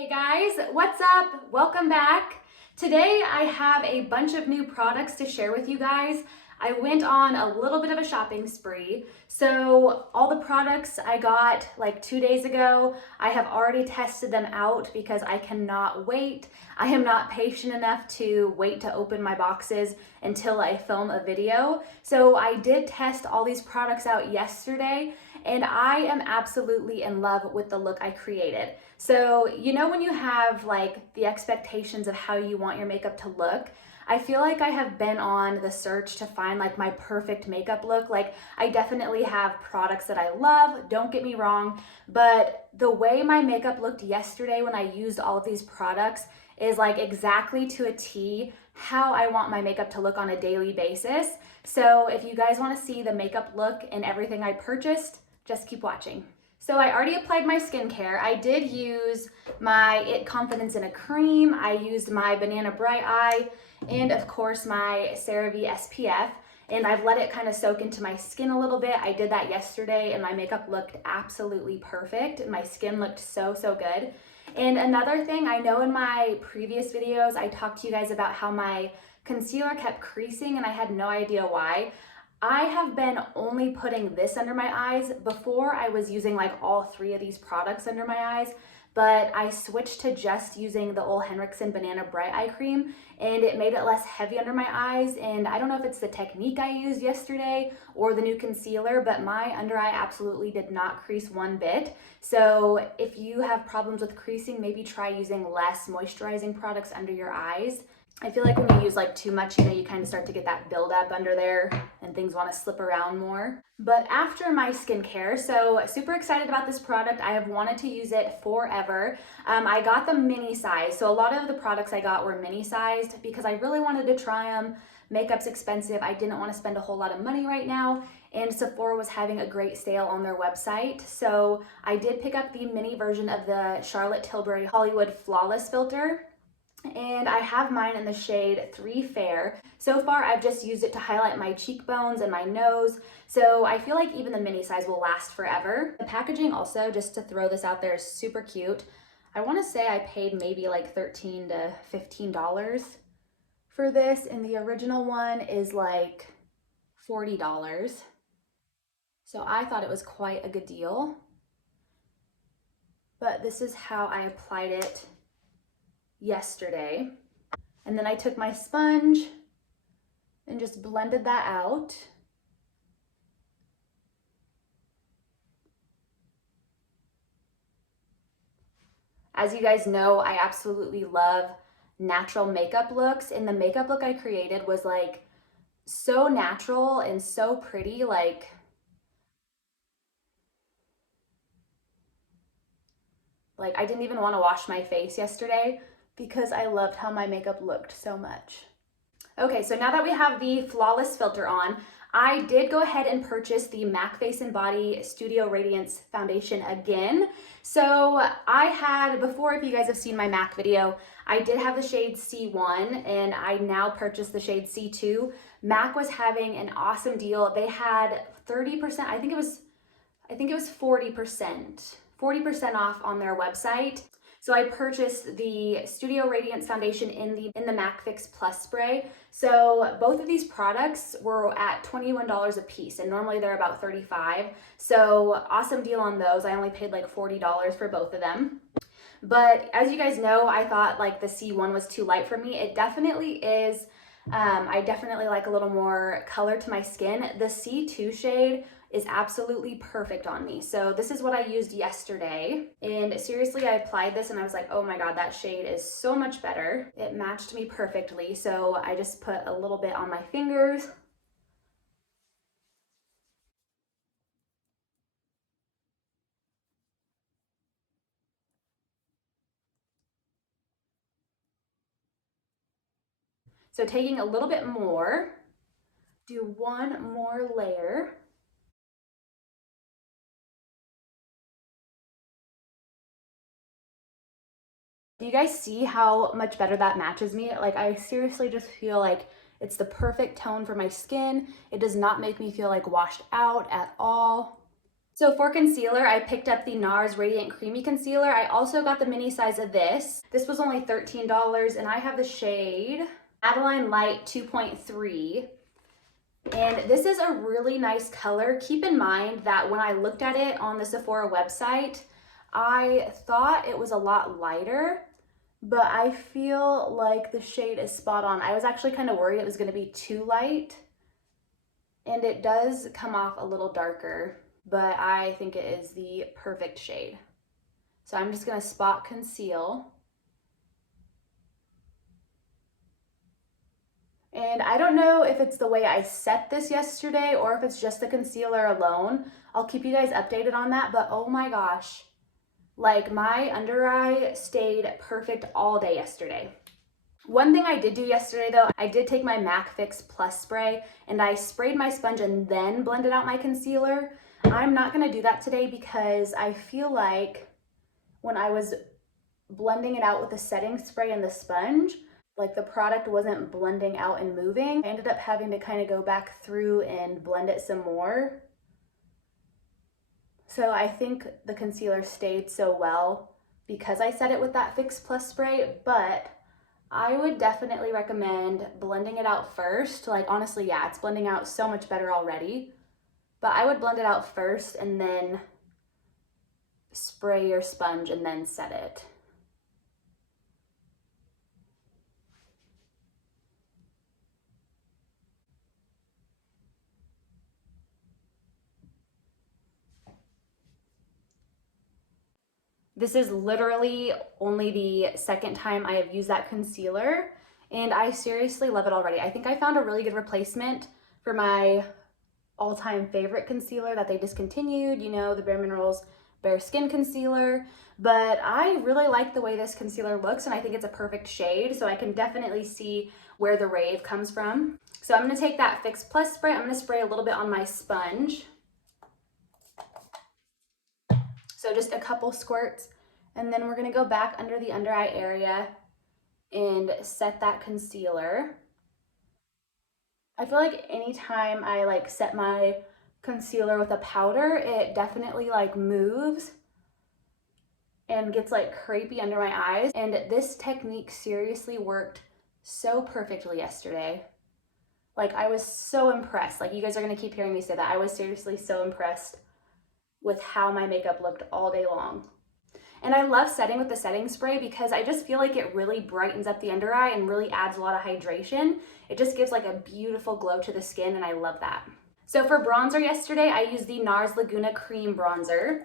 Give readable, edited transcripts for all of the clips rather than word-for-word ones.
Hey guys, what's up? Welcome back. Today I have a bunch of new products to share with you guys. I went on a little bit of a shopping spree. So all the products I got like 2 days ago, I have already tested them out because I cannot wait. I am not patient enough to wait to open my boxes until I film a video. So I did test all these products out yesterday and I am absolutely in love with the look I created. So, you know, when you have like the expectations of how you want your makeup to look, I feel like I have been on the search to find like my perfect makeup look. Like I definitely have products that I love, don't get me wrong, but the way my makeup looked yesterday when I used all of these products is like exactly to a T how I want my makeup to look on a daily basis. So if you guys want to see the makeup look and everything I purchased, just keep watching. So I already applied my skincare. I did use my It Confidence in a Cream. I used my Banana Bright Eye and of course my CeraVe SPF. And I've let it kind of soak into my skin a little bit. I did that yesterday and my makeup looked absolutely perfect. My skin looked so good. And another thing, I know in my previous videos, I talked to you guys about how my concealer kept creasing and I had no idea why. I have been only putting this under my eyes. Before I was using like all three of these products under my eyes, but I switched to just using the Ole Henriksen Banana Bright Eye Cream and it made it less heavy under my eyes. And I don't know if it's the technique I used yesterday or the new concealer, but my under eye absolutely did not crease one bit. So if you have problems with creasing, maybe try using less moisturizing products under your eyes. I feel like when you use like too much, you know, you kind of start to get that buildup under there and things want to slip around more. But after my skincare, so super excited about this product. I have wanted to use it forever. I got the mini size. So a lot of the products I got were mini sized because I really wanted to try them. Makeup's expensive. I didn't want to spend a whole lot of money right now. And Sephora was having a great sale on their website. So I did pick up the mini version of the Charlotte Tilbury Hollywood Flawless Filter. And I have mine in the shade 3 Fair. So far, I've just used it to highlight my cheekbones and my nose. So I feel like even the mini size will last forever. The packaging also, just to throw this out there, is super cute. I want to say I paid maybe like $13 to $15 for this. And the original one is like $40. So I thought it was quite a good deal. But this is how I applied it yesterday. And then I took my sponge and just blended that out. As you guys know, I absolutely love natural makeup looks, and the makeup look I created was like so natural and so pretty. Like I didn't even want to wash my face yesterday because I loved how my makeup looked so much. Okay, so now that we have the Flawless filter on, I did go ahead and purchase the MAC Face and Body Studio Radiance Foundation again. So I had, before, if you guys have seen my MAC video, I did have the shade C1 and I now purchased the shade C2. MAC was having an awesome deal. They had 30%, I think it was 40% off on their website. So I purchased the Studio Radiance Foundation in the MAC Fix Plus spray. So both of these products were at $21 a piece, and normally they're about $35. So awesome deal on those. I only paid like $40 for both of them. But as you guys know, I thought like the C1 was too light for me. It definitely is. I definitely like a little more color to my skin. The C2 shade is absolutely perfect on me. So this is what I used yesterday. And seriously, I applied this and I was like, oh my God, that shade is so much better. It matched me perfectly. So I just put a little bit on my fingers. So taking a little bit more, do one more layer. Do you guys see how much better that matches me? Like I seriously just feel like it's the perfect tone for my skin. It does not make me feel like washed out at all. So for concealer, I picked up the Nars Radiant Creamy Concealer. I also got the mini size of this. This was only $13, and I have the shade Madeline Light 2.3. And this is a really nice color. Keep in mind that when I looked at it on the Sephora website, I thought it was a lot lighter, but I feel like the shade is spot on. I was actually kind of worried it was going to be too light, and it does come off a little darker, but I think it is the perfect shade. So I'm just going to spot conceal. And I don't know if it's the way I set this yesterday or if it's just the concealer alone. I'll keep you guys updated on that, but oh my gosh. Like, my under eye stayed perfect all day yesterday. One thing I did do yesterday though, I did take my MAC Fix Plus spray and I sprayed my sponge and then blended out my concealer. I'm not gonna do that today because I feel like when I was blending it out with the setting spray and the sponge, like the product wasn't blending out and moving. I ended up having to kind of go back through and blend it some more. So I think the concealer stayed so well because I set it with that Fix Plus spray, but I would definitely recommend blending it out first. Like, honestly, yeah, it's blending out so much better already, but I would blend it out first and then spray your sponge and then set it. This is literally only the second time I have used that concealer, and I seriously love it already. I think I found a really good replacement for my all-time favorite concealer that they discontinued, you know, the Bare Minerals Bare Skin Concealer, but I really like the way this concealer looks, and I think it's a perfect shade, so I can definitely see where the rave comes from. So I'm gonna take that Fix Plus spray, I'm gonna spray a little bit on my sponge. So just a couple squirts, and then we're gonna go back under the under eye area and set that concealer. I feel like anytime I like set my concealer with a powder, it definitely like moves and gets like crepey under my eyes. And this technique seriously worked so perfectly yesterday. Like, I was so impressed. Like, you guys are gonna keep hearing me say that. I was seriously so impressed with how my makeup looked all day long. And I love setting with the setting spray because I just feel like it really brightens up the under eye and really adds a lot of hydration. It just gives like a beautiful glow to the skin, and I love that. So for bronzer yesterday, I used the Nars Laguna Cream Bronzer.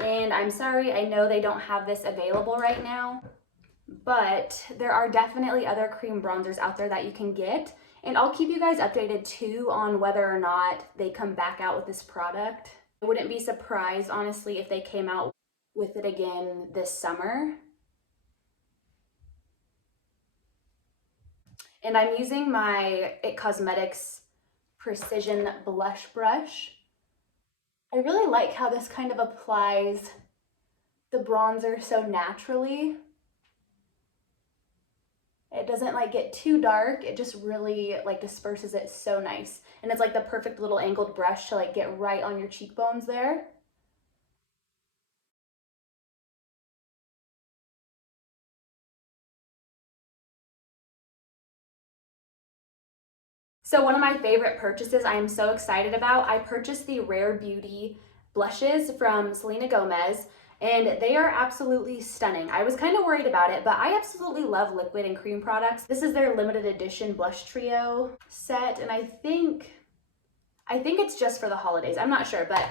And I'm sorry, I know they don't have this available right now, but there are definitely other cream bronzers out there that you can get. And I'll keep you guys updated too on whether or not they come back out with this product. I wouldn't be surprised, honestly, if they came out with it again this summer. And I'm using my IT Cosmetics Precision Blush Brush. I really like how this kind of applies the bronzer so naturally. It doesn't like get too dark, it just really like disperses it so nice. And it's like the perfect little angled brush to like get right on your cheekbones there. So one of my favorite purchases I am so excited about, I purchased the Rare Beauty blushes from Selena Gomez, and they are absolutely stunning. I was kind of worried about it, but I absolutely love liquid and cream products. This is their limited edition blush trio set, and I think it's just for the holidays. I'm not sure, but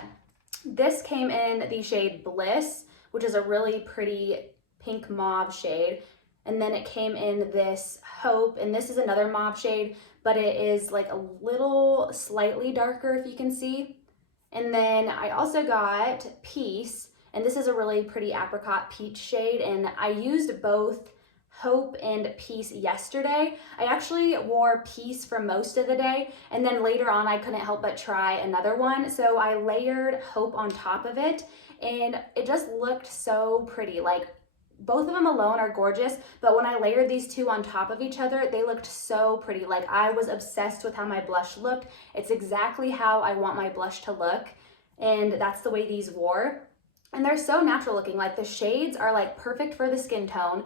this came in the shade Bliss, which is a really pretty pink mauve shade. And then it came in this Hope, and this is another mauve shade, but it is like a little slightly darker if you can see. And then I also got Peace, and this is a really pretty apricot peach shade, and I used both Hope and Peace yesterday. I actually wore Peace for most of the day, and then later on I couldn't help but try another one, so I layered Hope on top of it, and it just looked so pretty. Like, both of them alone are gorgeous, but when I layered these two on top of each other, they looked so pretty. Like, I was obsessed with how my blush looked. It's exactly how I want my blush to look. and that's the way these wore. And they're so natural looking. Like the shades are like perfect for the skin tone.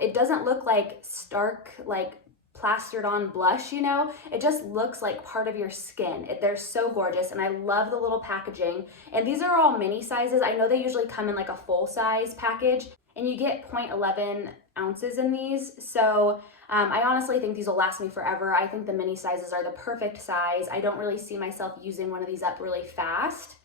It doesn't look like stark, like plastered on blush, you know? It just looks like part of your skin. They're so gorgeous, and I love the little packaging. And these are all mini sizes. I know they usually come in like a full size package, and you get 0.11 ounces in these. So I honestly think these will last me forever. I think the mini sizes are the perfect size. I don't really see myself using one of these up really fast.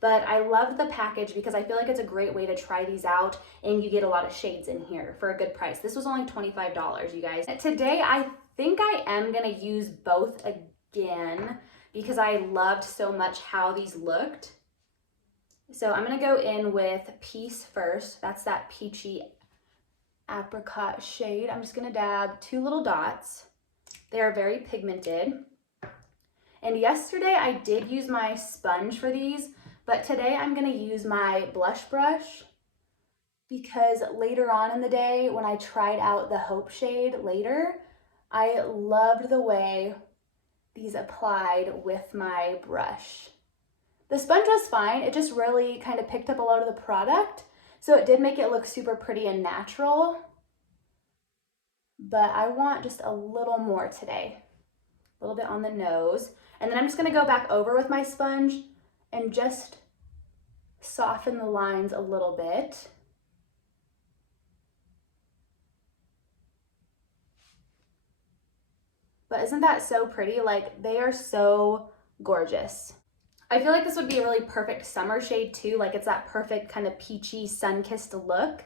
But I love the package because I feel like it's a great way to try these out, and you get a lot of shades in here for a good price. This was only $25, you guys. Today, I think I am gonna use both again because I loved so much how these looked. So I'm gonna go in with Peace first. That's that peachy apricot shade. I'm just gonna dab 2 little dots. They are very pigmented. And yesterday I did use my sponge for these, but today I'm gonna use my blush brush because later on in the day when I tried out the Hope shade later, I loved the way these applied with my brush. The sponge was fine, it just really kind of picked up a lot of the product, so it did make it look super pretty and natural, but I want just a little more today. A little bit on the nose, and then I'm just gonna go back over with my sponge and just soften the lines a little bit. But isn't that so pretty? Like, they are so gorgeous. I feel like this would be a really perfect summer shade too. Like, it's that perfect kind of peachy, sun-kissed look.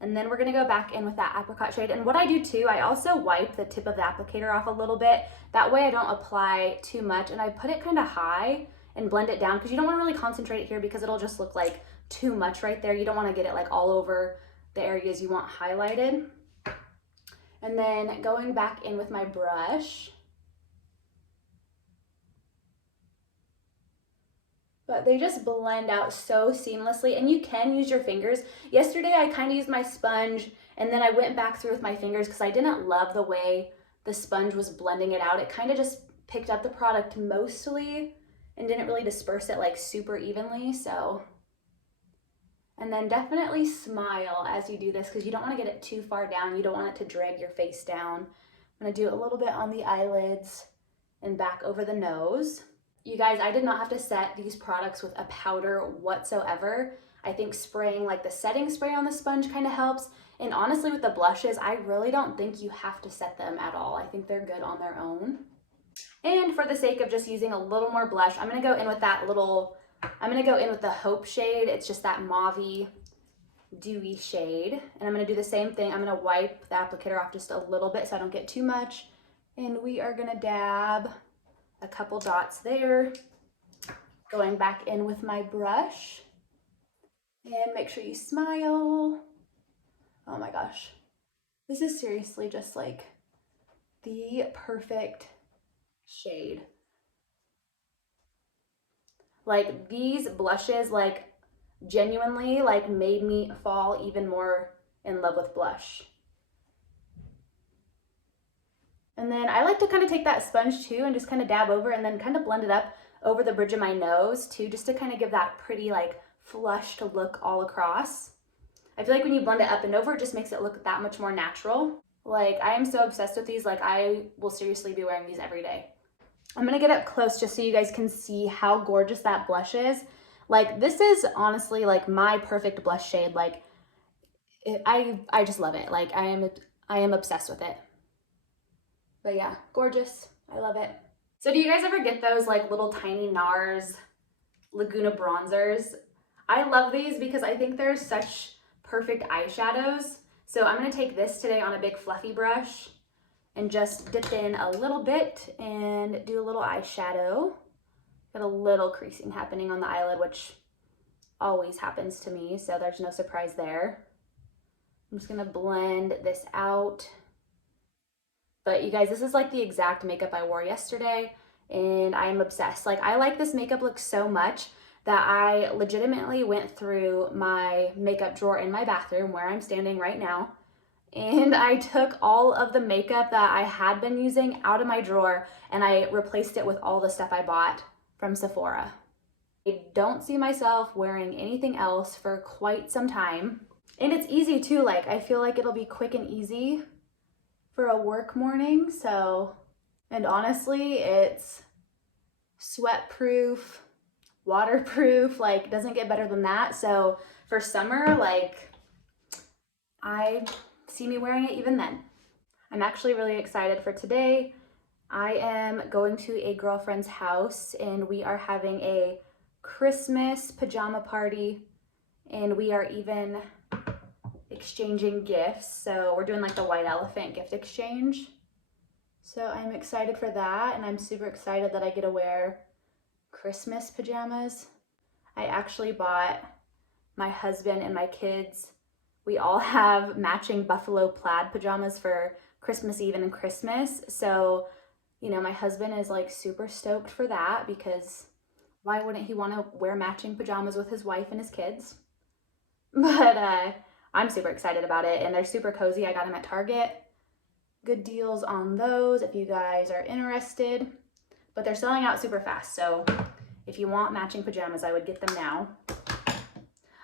And then we're gonna go back in with that apricot shade. And what I do too, I also wipe the tip of the applicator off a little bit. That way I don't apply too much, and I put it kind of high and blend it down because you don't want to really concentrate it here because it'll just look like too much right there. You don't want to get it like all over the areas you want highlighted. And then going back in with my brush. But they just blend out so seamlessly, and you can use your fingers. Yesterday I kind of used my sponge, and then I went back through with my fingers because I didn't love the way the sponge was blending it out. It kind of just picked up the product mostly and didn't really disperse it like super evenly, so. And then definitely smile as you do this because you don't want to get it too far down. You don't want it to drag your face down. I'm going to do a little bit on the eyelids and back over the nose. You guys, I did not have to set these products with a powder whatsoever. I think spraying like the setting spray on the sponge kind of helps. And honestly, with the blushes, I really don't think you have to set them at all. I think they're good on their own. And for the sake of just using a little more blush, I'm gonna go in with the Hope shade. It's just that mauve-y, dewy shade. And I'm gonna do the same thing. I'm gonna wipe the applicator off just a little bit so I don't get too much. And we are gonna dab a couple dots there. Going back in with my brush. And make sure you smile. Oh my gosh. This is seriously just like the perfect shade. Like, these blushes like genuinely like made me fall even more in love with blush. And then I like to kind of take that sponge too and just kind of dab over and then kind of blend it up over the bridge of my nose too, just to kind of give that pretty like flushed look all across. I feel like when you blend it up and over, it just makes it look that much more natural. Like, I am so obsessed with these. Like, I will seriously be wearing these every day. I'm gonna get up close just so you guys can see how gorgeous that blush is. Like, this is honestly like my perfect blush shade. Like, I just love it. Like, I am obsessed with it. But yeah, gorgeous. I love it. So do you guys ever get those like little tiny Nars Laguna bronzers? I love these because I think they're such perfect eyeshadows. So I'm gonna take this today on a big fluffy brush and just dip in a little bit and do a little eyeshadow. Got a little creasing happening on the eyelid, which always happens to me, so there's no surprise there. I'm just gonna blend this out. But you guys, this is like the exact makeup I wore yesterday, and I'm obsessed. Like, I like this makeup look so much that I legitimately went through my makeup drawer in my bathroom where I'm standing right now, and I took all of the makeup that I had been using out of my drawer and I replaced it with all the stuff I bought from Sephora. I don't see myself wearing anything else for quite some time. And it's easy too, like I feel like it'll be quick and easy for a work morning. So, and honestly, it's sweat proof, waterproof, like doesn't get better than that. So for summer, like I see me wearing it even then. I'm actually really excited for today. I am going to a girlfriend's house and we are having a Christmas pajama party, and we are even exchanging gifts. So we're doing like the white elephant gift exchange. So I'm excited for that, and I'm super excited that I get to wear Christmas pajamas. I actually bought my husband and my kids, we all have matching buffalo plaid pajamas for Christmas Eve and Christmas. So, you know, my husband is like super stoked for that, because why wouldn't he want to wear matching pajamas with his wife and his kids? But I'm super excited about it, and they're super cozy. I got them at Target. Good deals on those if you guys are interested, but they're selling out super fast. So if you want matching pajamas, I would get them now.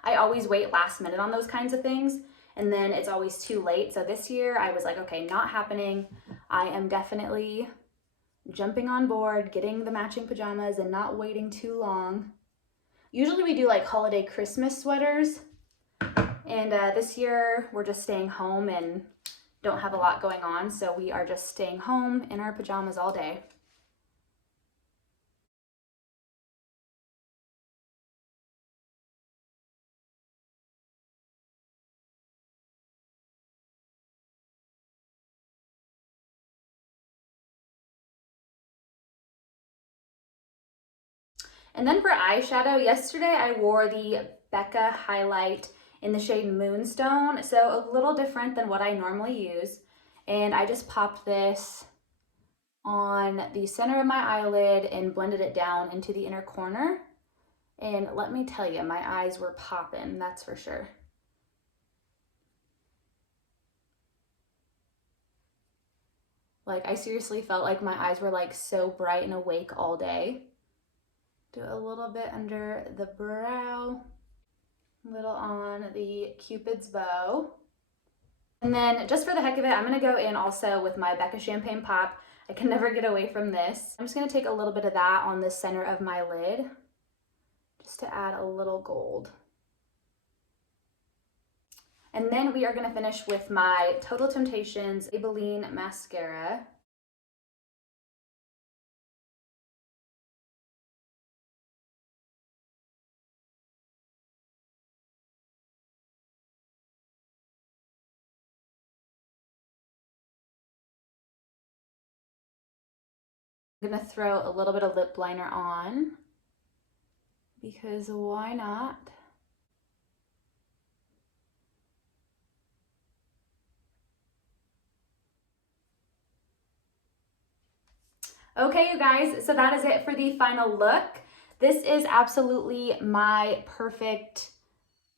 I always wait last minute on those kinds of things, and then it's always too late. So this year I was like, okay, not happening. I am definitely jumping on board, getting the matching pajamas and not waiting too long. Usually we do like holiday Christmas sweaters, and this year we're just staying home and don't have a lot going on. So we are just staying home in our pajamas all day. And then for eyeshadow, yesterday I wore the Becca highlight in the shade Moonstone, so a little different than what I normally use. And I just popped this on the center of my eyelid and blended it down into the inner corner. And let me tell you, my eyes were popping, that's for sure. Like I seriously felt like my eyes were like so bright and awake all day. Do a little bit under the brow, a little on the Cupid's bow. And then just for the heck of it, I'm gonna go in also with my Becca Champagne Pop. I can never get away from this. I'm just gonna take a little bit of that on the center of my lid, just to add a little gold. And then we are gonna finish with my Total Temptations Maybelline mascara. I'm gonna throw a little bit of lip liner on, because why not? Okay, you guys, so that is it for the final look. This is absolutely my perfect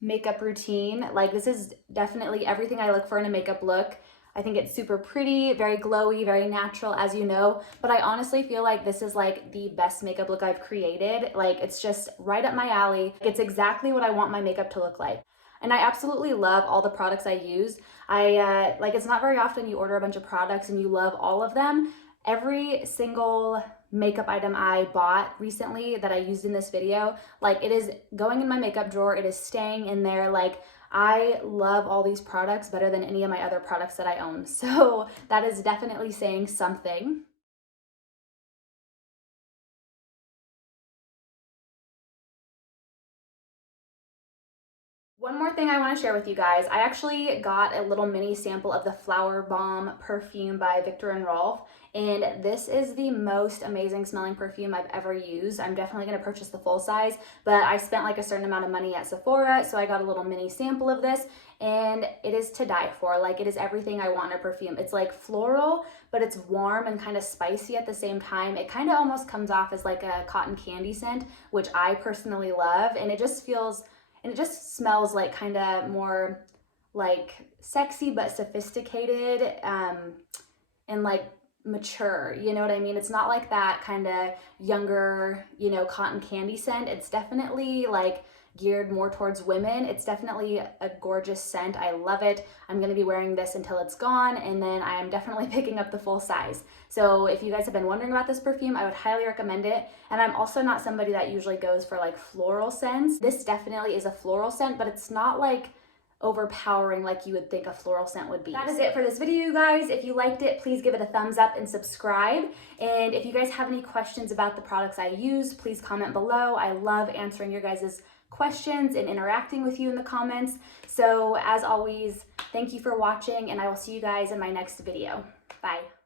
makeup routine. Like, this is definitely everything I look for in a makeup look. I think it's super pretty, very glowy, very natural, as you know, but I honestly feel like this is like the best makeup look I've created. Like, it's just right up my alley. It's exactly what I want my makeup to look like. And I absolutely love all the products I use. Like, it's not very often you order a bunch of products and you love all of them. Every single makeup item I bought recently that I used in this video, like, it is going in my makeup drawer, it is staying in there. Like, I love all these products better than any of my other products that I own. So that is definitely saying something. One more thing I want to share with you guys. I actually got a little mini sample of the Flower Bomb perfume by Viktor and Rolf, and this is the most amazing smelling perfume I've ever used. I'm definitely going to purchase the full size, but I spent like a certain amount of money at Sephora, so I got a little mini sample of this, and it is to die for. Like, it is everything I want in a perfume. It's like floral, but it's warm and kind of spicy at the same time. It kind of almost comes off as like a cotton candy scent, which I personally love, and it just feels, and it just smells like kind of more like sexy but sophisticated, and like mature, you know what I mean? It's not like that kind of younger, you know, cotton candy scent. It's definitely like geared more towards women. It's definitely a gorgeous scent. I love it. I'm gonna be wearing this until it's gone, and then I am definitely picking up the full size. So if you guys have been wondering about this perfume, I would highly recommend it. And I'm also not somebody that usually goes for like floral scents. This definitely is a floral scent, but it's not like overpowering like you would think a floral scent would be. That is it for this video, you guys. If you liked it, please give it a thumbs up and subscribe. And if you guys have any questions about the products I used, please comment below. I love answering your guys' questions and interacting with you in the comments. So as always, thank you for watching, and I will see you guys in my next video. Bye.